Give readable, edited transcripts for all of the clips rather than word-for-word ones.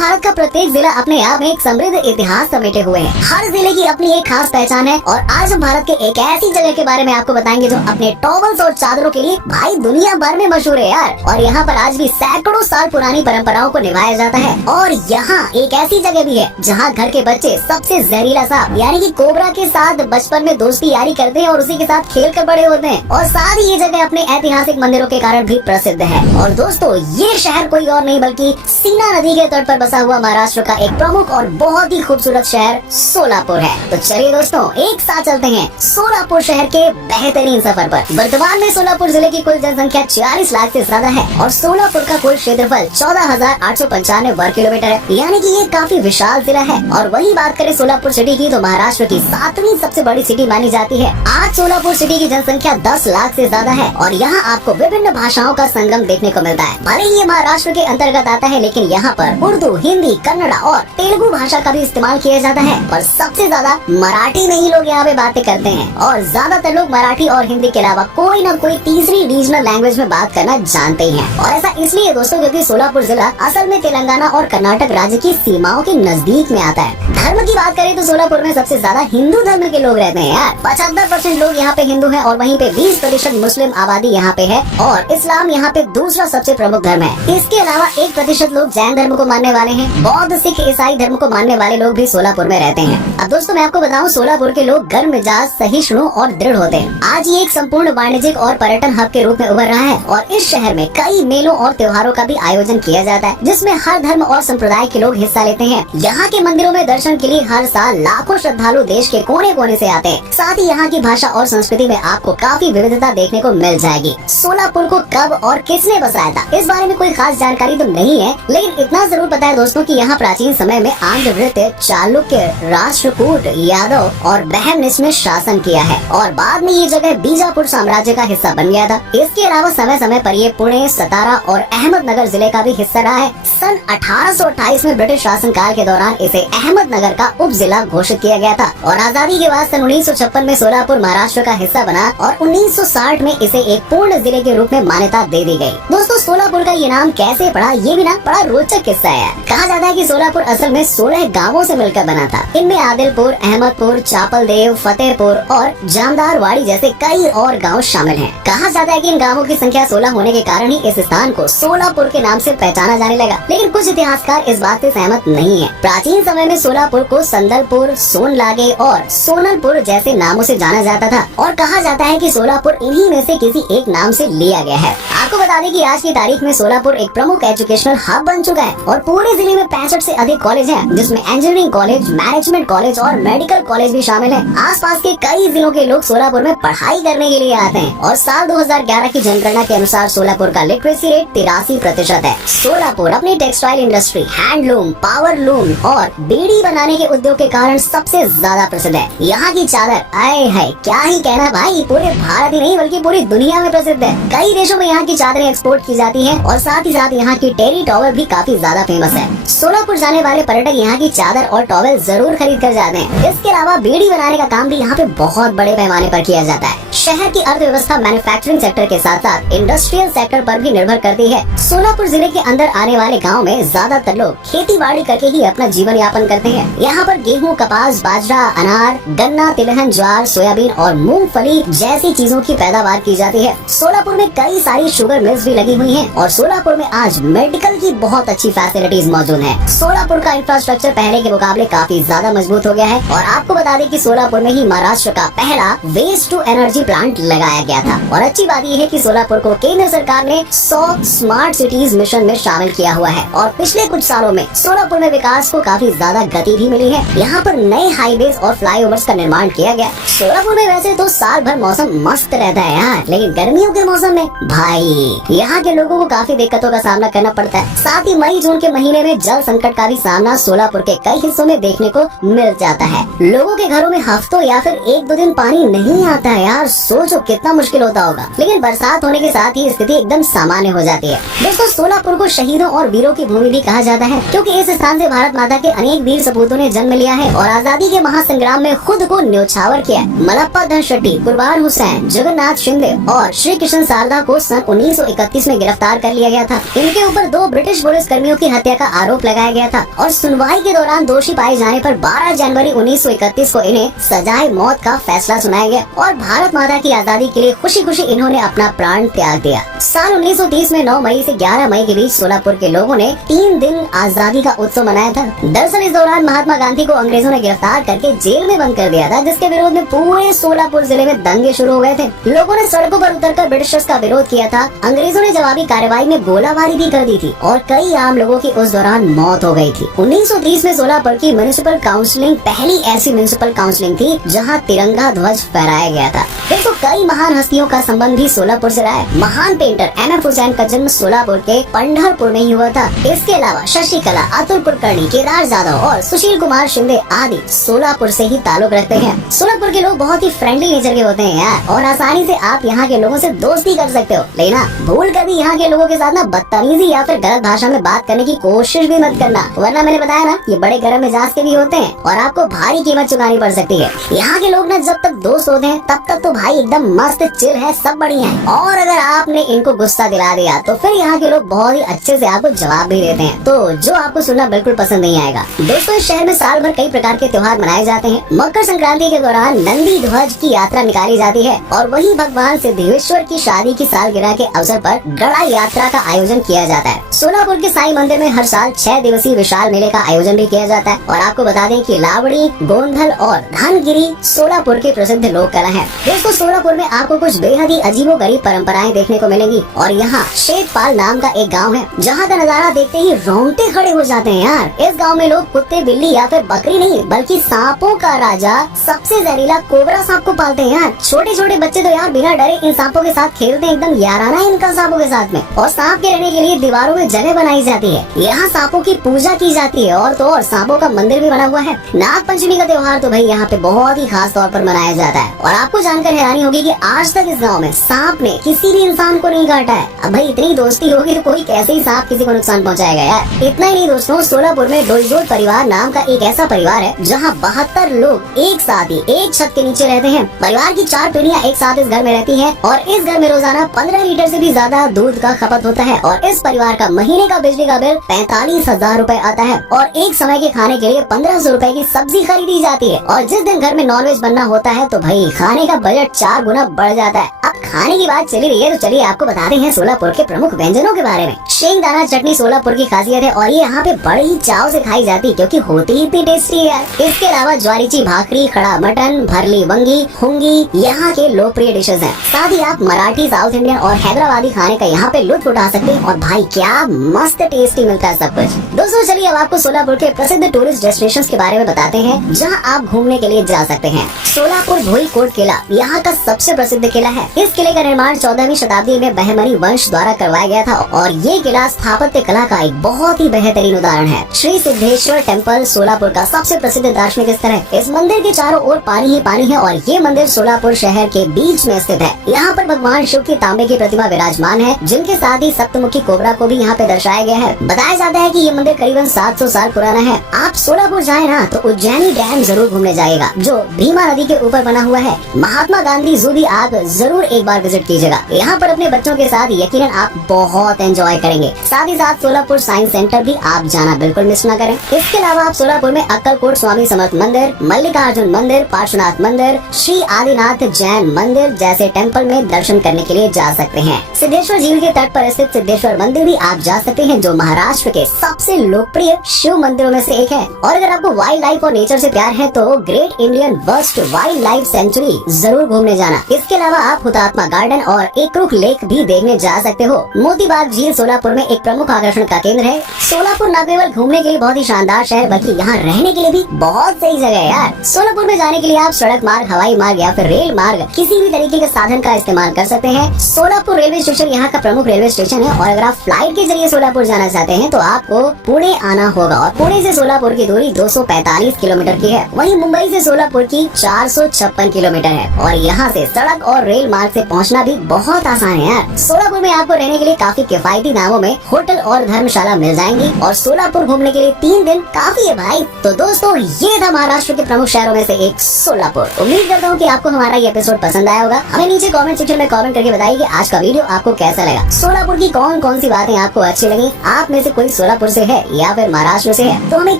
भारत का प्रत्येक जिला अपने आप में एक समृद्ध इतिहास समेटे हुए है। हर जिले की अपनी एक खास पहचान है और आज हम भारत के एक ऐसी जगह के बारे में आपको बताएंगे जो अपने टॉवल्स और चादरों के लिए भाई दुनिया भर में मशहूर है यार। और यहाँ पर आज भी सैकड़ों साल पुरानी परंपराओं को निभाया जाता है। और यहाँ एक ऐसी जगह भी है जहाँ घर के बच्चे सबसे जहरीला सांप यानी कि कोबरा के साथ बचपन में दोस्ती यारी करते हैं और उसी के साथ खेल कर बड़े होते हैं। और साथ ही ये जगह अपने ऐतिहासिक मंदिरों के कारण भी प्रसिद्ध है। और दोस्तों ये शहर कोई और नहीं बल्कि सीना नदी के तट पर बसा हुआ महाराष्ट्र का एक प्रमुख और बहुत ही खूबसूरत शहर सोलापुर है। तो चलिए दोस्तों एक साथ चलते हैं सोलापुर शहर के बेहतरीन सफर पर। वर्तमान में सोलापुर जिले की कुल जनसंख्या 40 लाख से ज्यादा है और सोलापुर का कुल क्षेत्रफल 14,895 वर्ग किलोमीटर है, यानी कि ये काफी विशाल जिला है। और वही बात करें सोलापुर सिटी की तो महाराष्ट्र की 7वीं सबसे बड़ी सिटी मानी जाती है। आज सोलापुर सिटी की जनसंख्या 10 लाख से ज्यादा है और यहाँ आपको विभिन्न भाषाओं का संगम देखने को मिलता है। भले ही ये महाराष्ट्र के अंतर्गत आता है लेकिन यहाँ पर उर्दू, हिंदी, कन्नड़ और तेलुगु भाषा का भी इस्तेमाल किया जाता है। और सबसे ज्यादा मराठी में ही लोग यहाँ पे बातें करते हैं और ज्यादातर लोग मराठी और हिंदी के अलावा कोई न कोई तीसरी रीजनल लैंग्वेज में बात करना जानते ही हैं। और ऐसा इसलिए दोस्तों क्योंकि सोलापुर जिला असल में तेलंगाना और कर्नाटक राज्य की सीमाओं के नजदीक में आता है। धर्म की बात करें तो सोलापुर में सबसे ज्यादा हिंदू धर्म के लोग रहते हैं यार। 75% लोग यहाँ पे हिंदू हैं और वहीं पे 20% मुस्लिम आबादी यहाँ पे है और इस्लाम यहाँ पे दूसरा सबसे प्रमुख धर्म है। इसके अलावा 1% लोग जैन धर्म को मानने वाले हैं। बौद्ध, सिख, ईसाई धर्म को मानने वाले लोग भी सोलापुर में रहते हैं। अब दोस्तों मैं आपको बताऊं सोलापुर के लोग गर्म मिजाज, सहिष्णु और दृढ़ होते हैं। आज ये एक संपूर्ण वाणिज्यिक और पर्यटन हब के रूप में उभर रहा है और इस शहर में कई मेलों और त्योहारों का भी आयोजन किया जाता है जिसमें हर धर्म और संप्रदाय के लोग हिस्सा लेते हैं। यहाँ के मंदिरों में दर्शन के लिए हर साल लाखों श्रद्धालु देश के कोने कोने से आते हैं। साथ ही यहाँ की भाषा और संस्कृति में आपको काफी विविधता देखने को मिल जाएगी। सोलापुर को कब और किसने बसाया था इस बारे में कोई खास जानकारी तो नहीं है, लेकिन इतना जरूर पता है दोस्तों कि यहाँ प्राचीन समय में आंध्रवृत्त, चालुक्य, राष्ट्रकूट, यादव और बहमनिश ने शासन किया है और बाद में ये जगह बीजापुर साम्राज्य का हिस्सा बन गया था। इसके अलावा समय समय पर ये पुणे, सतारा और अहमदनगर जिले का भी हिस्सा रहा है। सन 1828 में ब्रिटिश शासनकाल के दौरान इसे अहमदनगर का उप जिला घोषित किया गया था और आजादी के बाद सन 1956 में सोलापुर महाराष्ट्र का हिस्सा बना और 1960 में इसे एक पूर्ण जिले के रूप में मान्यता दे दी गई। दोस्तों सोलापुर का ये नाम कैसे पड़ा ये भी ना बड़ा रोचक किस्सा है। कहा जाता है कि सोलापुर असल में 16 गांवों से मिलकर बना था। इनमें आदिलपुर, अहमदपुर, चापलदेव, फतेहपुर और जामदारवाड़ी जैसे कई और गांव शामिल हैं। कहा जाता है कि इन गांवों की संख्या 16 होने के कारण ही इस स्थान को सोलापुर के नाम से पहचाना जाने लगा, लेकिन कुछ इतिहासकार इस बात से सहमत नहीं है। प्राचीन समय में सोलापुर को संदलपुर, सोनलागे और सोनलपुर जैसे नामों से जाना जाता था और कहा जाता है कि सोलापुर इन्हीं में से किसी एक नाम से लिया गया है। आपको बता दें कि आज की तारीख में सोलापुर एक प्रमुख एजुकेशनल हब बन चुका है और पूरे जिले में 65 से अधिक कॉलेज हैं, जिसमें इंजीनियरिंग कॉलेज, मैनेजमेंट कॉलेज और मेडिकल कॉलेज भी शामिल हैं। आसपास के कई जिलों के लोग सोलापुर में पढ़ाई करने के लिए आते हैं और साल 2011 की जनगणना के अनुसार सोलापुर का लिटरेसी रेट 83% है। सोलापुर अपनी textile industry, handloom, power loom और बीड़ी बनाने के उद्योग के कारण सबसे ज्यादा प्रसिद्ध है। यहाँ की चादर आए है क्या ही कहना भाई, पूरे भारत ही नहीं बल्कि पूरी दुनिया में प्रसिद्ध है। कई देशों में यहाँ की चादरें एक्सपोर्ट की जाती है और साथ ही साथ यहाँ की टेरी टॉवल भी काफी ज्यादा फेमस है। सोलापुर जाने वाले पर्यटक यहाँ की चादर और टॉवल जरूर खरीद कर जाते हैं। इसके अलावा बीड़ी बनाने का काम भी यहाँ पे बहुत बड़े पैमाने पर किया जाता है। शहर की अर्थव्यवस्था मैन्युफैक्चरिंग सेक्टर के साथ साथ इंडस्ट्रियल सेक्टर पर भी निर्भर करती है। सोलापुर जिले के अंदर आने वाले गाँव में ज्यादातर लोग खेती बाड़ी करके ही अपना जीवन यापन करते हैं। यहाँ पर गेहूँ, कपास, बाजरा, अनार, गन्ना, तिलहन, ज्वार, सोयाबीन और मूंगफली जैसी चीजों की पैदावार की जाती है। सोलापुर में कई सारी शुगर मिल्स भी लगी हुई हैं और सोलापुर में आज मेडिकल की बहुत अच्छी फैसिलिटीज मौजूद हैं। सोलापुर का इंफ्रास्ट्रक्चर पहले के मुकाबले काफी ज्यादा मजबूत हो गया है और आपको बता दें कि सोलापुर में ही महाराष्ट्र का पहला वेस्ट टू एनर्जी प्लांट लगाया गया था। और अच्छी बात यह है कि सोलापुर को केंद्र सरकार ने 100 स्मार्ट सिटीज मिशन में शामिल किया हुआ है और पिछले कुछ सालों में सोलापुर में विकास को काफी ज्यादा गति भी मिली है। यहाँ पर नए हाईवेज और फ्लाईओवर्स का निर्माण किया गया। सोलापुर में वैसे तो साल भर मौसम मस्त रहता है यार, लेकिन गर्मियों के मौसम में भाई यहाँ के लोगों को काफी दिक्कतों का सामना करना पड़ता है। साथ ही मई जून के महीने में जल संकट का भी सामना सोलापुर के कई हिस्सों में देखने को मिल जाता है। लोगों के घरों में हफ्तों या फिर 1-2 दिन पानी नहीं आता है यार, सोचो कितना मुश्किल होता होगा। लेकिन बरसात होने के साथ ही स्थिति एकदम सामान्य हो जाती है। दोस्तों सोलापुर को शहीदों और वीरों की भूमि भी कहा जाता है क्योंकि इस स्थान से भारत माता के अनेक वीर सपूतों ने जन्म लिया है और आजादी के महासंग्राम में खुद को न्योछावर किया। मलप्पा धन शेट्टी, कुर्बान हुसैन, जगन्नाथ शिंदे और श्री कृष्ण शारदा को सन 1931 में गिरफ्तार कर लिया गया था। इनके ऊपर 2 ब्रिटिश पुलिस कर्मियों की हत्या का आरोप लगाया गया था और सुनवाई के दौरान दोषी पाए जाने पर 12 जनवरी 1931 को इन्हें सजाए मौत का फैसला सुनाया गया और भारत माता की आजादी के लिए खुशी खुशी इन्होंने अपना प्राण त्याग दिया। साल 1930 में 9 मई से 11 मई के बीच सोलापुर के लोगों ने 3 दिन आजादी का उत्सव मनाया था। दरअसल इस दौरान महात्मा गांधी को अंग्रेजों ने गिरफ्तार करके जेल में बंद कर दिया था, जिसके विरोध में पूरे सोलापुर जिले में दंगे शुरू हो गए थे। लोगों ने सड़कों पर उतरकर ब्रिटिशर्स का विरोध किया था। अंग्रेजों ने जवाबी कार्रवाई में गोलाबारी भी कर दी थी और कई आम लोगों की उस दौरान मौत हो गई थी। 1930 में सोलापुर की म्युनिसिपल काउंसिलिंग पहली ऐसी म्युनिसिपल काउंसिलिंग थी जहां तिरंगा ध्वज फहराया गया था। देखो कई महान हस्तियों का संबंध भी सोलापुर से रहा है। महान पेंटर M.F. हुसैन का जन्म सोलापुर के पंढरपुर में ही हुआ था। इसके अलावा शशिकला, अतुल कुलकर्णी, केदार जाधव और सुशील कुमार शिंदे आदि सोलापुर से ही ताल्लुक रखते हैं। सोलापुर के लोग बहुत ही फ्रेंडली नेचर के होते हैं यार, और आसानी से आप यहाँ के लोगों से दोस्ती कर सकते हो। लेकिन भूल कर भी यहाँ के लोगों के साथ ना बदतमीजी या फिर गलत भाषा में बात करने की कोशिश भी मत करना, वरना मैंने बताया ना ये बड़े गर्म मिजाज के भी होते हैं और आपको भारी कीमत चुकानी पड़ सकती है। यहाँ के लोग ना जब तक दोस्त होते हैं तब तक तो भाई एकदम मस्त चिल है, सब बढ़िया है, और अगर आपने इनको गुस्सा दिला दिया तो फिर यहाँ के लोग बहुत ही अच्छे से आपको जवाब भी देते हैं, तो जो आपको सुनना बिल्कुल पसंद नहीं आएगा। दोस्तों इस शहर में साल भर कई प्रकार के त्योहार मनाए जाते हैं। मकर संक्रांति के दौरान नंदी ध्वज की यात्रा निकाली जाती है और वही भगवान सिद्धेश्वर की शादी की सालगिरह के अवसर पर गड़ा यात्रा का आयोजन किया जाता है। सोलापुर के साईं मंदिर में हर साल 6 दिवसीय विशाल मेले का आयोजन भी किया जाता है। और आपको बता दें कि लावड़ी, गोंधल और धनगिरी सोलापुर के प्रसिद्ध लोक कला है। दोस्तों सोलापुर में आपको कुछ बेहद ही अजीबोगरीब परंपराएं देखने को मिलेंगी और यहाँ शेतपाल नाम का एक गांव है जहाँ का नजारा देखते ही रोंगटे खड़े हो जाते हैं यार। इस गांव में लोग कुत्ते, बिल्ली या फिर बकरी नहीं बल्कि सांपों का राजा सबसे जहरीला कोबरा सांप को पालते हैं यार। छोटे छोटे बच्चे तो यार बिना डरे इन सांपों के साथ खेलते हैं, एकदम याराना है इनका सांपों के साथ में। और सांप के रहने के लिए दीवारों में जगह बनाई जाती है। यहाँ सांपों की पूजा की जाती है और तो और सांपों का मंदिर भी बना हुआ है। नाग पंचमी का त्योहार तो भाई यहाँ पे बहुत ही खास तौर पर मनाया जाता है। और आपको जानकर हैरानी होगी कि आज तक इस गाँव में सांप ने किसी भी इंसान को नहीं काटा है। अब भाई इतनी दोस्ती होगी तो कोई कैसे ही सांप किसी को नुकसान पहुँचाएगा यार। इतना ही नहीं दोस्तों, सोलापुर में डोईजोड़ परिवार नाम का एक ऐसा परिवार है जहाँ 72 लोग एक साथ ही एक छत के नीचे रहते हैं। परिवार की 4 पीढ़ियाँ एक साथ इस घर में रहती हैं और इस घर में रोजाना 15 लीटर से भी ज्यादा दूध का खपत होता है। और इस परिवार का महीने का बिजली का बिल 45,000 रूपए आता है और एक समय के खाने के लिए 1500 रूपए की सब्जी खरीदी जाती है। और जिस दिन घर में नॉनवेज बनना होता है तो भाई खाने का बजट 4 गुना बढ़ जाता है। अब खाने की बात चली रही है तो चलिए आपको बताते हैं सोलापुर के प्रमुख व्यंजनों के बारे में। शेंगदाना चटनी सोलापुर की खासियत है और ये यहाँ पे बड़ी ही चाव से खाई जाती है क्योंकि होती ही इतनी टेस्टी है। इसके अलावा ज्वारीची भाकरी, खड़ा मटन, भरली वंगी, हुंगी यहाँ के लोकप्रिय डिशेज हैं। साथ ही आप मराठी, साउथ इंडियन और हैदराबादी खाने का यहाँ पे लुत्फ उठा सकते हैं और भाई क्या मस्त टेस्टी मिलता है सब कुछ। दोस्तों चलिए अब आपको सोलापुर के प्रसिद्ध टूरिस्ट डेस्टिनेशंस के बारे में बताते हैं जहाँ आप घूमने के लिए जा सकते हैं। सोलापुर भोईकोट किला यहाँ का सबसे प्रसिद्ध किला है। इस किले का निर्माण 14वीं शताब्दी में बहमनी वंश द्वारा करवाया गया था और ये किला स्थापत्य कला का एक बहुत ही बेहतरीन उदाहरण है। श्री सिद्धेश्वर टेम्पल सोलापुर का सबसे प्रसिद्ध दार्शनिक स्थल है। इस मंदिर के चारों ओर पानी ही पानी है और ये मंदिर सोलापुर शहर के बीच में स्थित है। यहाँ पर भगवान शिव की तांबे की प्रतिमा विराजमान है जिनके साथ ही सप्तमुखी कोबरा को भी यहाँ पे दर्शाया गया है। बताया जाता है कि ये मंदिर करीबन 700 साल पुराना है। आप सोलापुर जाए ना तो उज्जैनी डैम जरूर घूमने जाइएगा जो भीमा नदी के ऊपर बना हुआ है। महात्मा गांधी जू भी आप जरूर एक बार विजिट कीजिएगा। यहाँ पर अपने बच्चों के साथ यकीनन आप बहुत एंजॉय करेंगे। साथ ही साथ सोलापुर साइंस सेंटर भी आप जाना बिल्कुल मिस न करें। इसके अलावा आप सोलापुर में अक्कलकोट स्वामी समर्थ मंदिर, मल्लिकार्जुन मंदिर, पार्श्वनाथ मंदिर, श्री आदिनाथ जैन मंदिर जैसे टेम्पल में दर्शन करने के लिए जा सकते हैं। सिद्धेश्वर झील के तट पर स्थित सिद्धेश्वर मंदिर भी आप जा सकते हैं जो महाराष्ट्र के सबसे लोकप्रिय शिव मंदिरों में से एक है। और अगर आपको वाइल्ड लाइफ और नेचर से प्यार है तो great Indian worst wild life sanctuary जरूर घूमने जाना। इसके अलावा आप हुतात्मा गार्डन और एकरुख लेक भी देखने जा सकते हो। मोतीबाग झील सोलापुर में एक प्रमुख आकर्षण का केंद्र है। सोलापुर न केवल घूमने के लिए बहुत ही शानदार शहर बल्कि यहाँ रहने के लिए भी बहुत सही जगह है यार। सोलापुर में जाने के लिए आप सड़क मार्ग, हवाई मार्ग या फिर रेल मार्ग किसी भी तरीके के साधन का इस्तेमाल कर सकते हैं। सोलापुर रेलवे स्टेशन यहाँ का प्रमुख रेलवे स्टेशन है और अगर आप फ्लाइट के जरिए सोलापुर जाना चाहते हैं तो आपको पुणे आना होगा और पुणे से सोलापुर की दूरी 245 किलोमीटर की है। वहीं मुंबई से सोलापुर की 456 किलोमीटर है और यहाँ से सड़क और रेल मार्ग से पहुंचना भी बहुत आसान है यार। सोलापुर में आपको रहने के लिए काफी किफायती दामों में होटल और धर्मशाला मिल जाएंगी और सोलापुर घूमने के लिए 3 दिन काफी है भाई। तो दोस्तों ये था महाराष्ट्र के प्रमुख शहरों में से एक सोलापुर। उम्मीद करता हूँ कि आपको हमारा ये एपिसोड पसंद आया होगा। हमें नीचे कमेंट सेक्शन में कमेंट करके बताइए कि आज का वीडियो आपको कैसा लगा। सोलापुर की कौन कौन सी बातें आपको अच्छी लगी, आप में से कोई सोलापुर से है या फिर महाराष्ट्र से है, तो हमें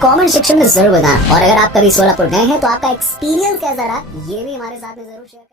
कमेंट सेक्शन में जरूर बताना। और अगर आप कभी सोलापुर गए हैं तो आपका एक्सपीरियंस कैसा रहा ये भी हमारे साथ में जरूर शेयर करें।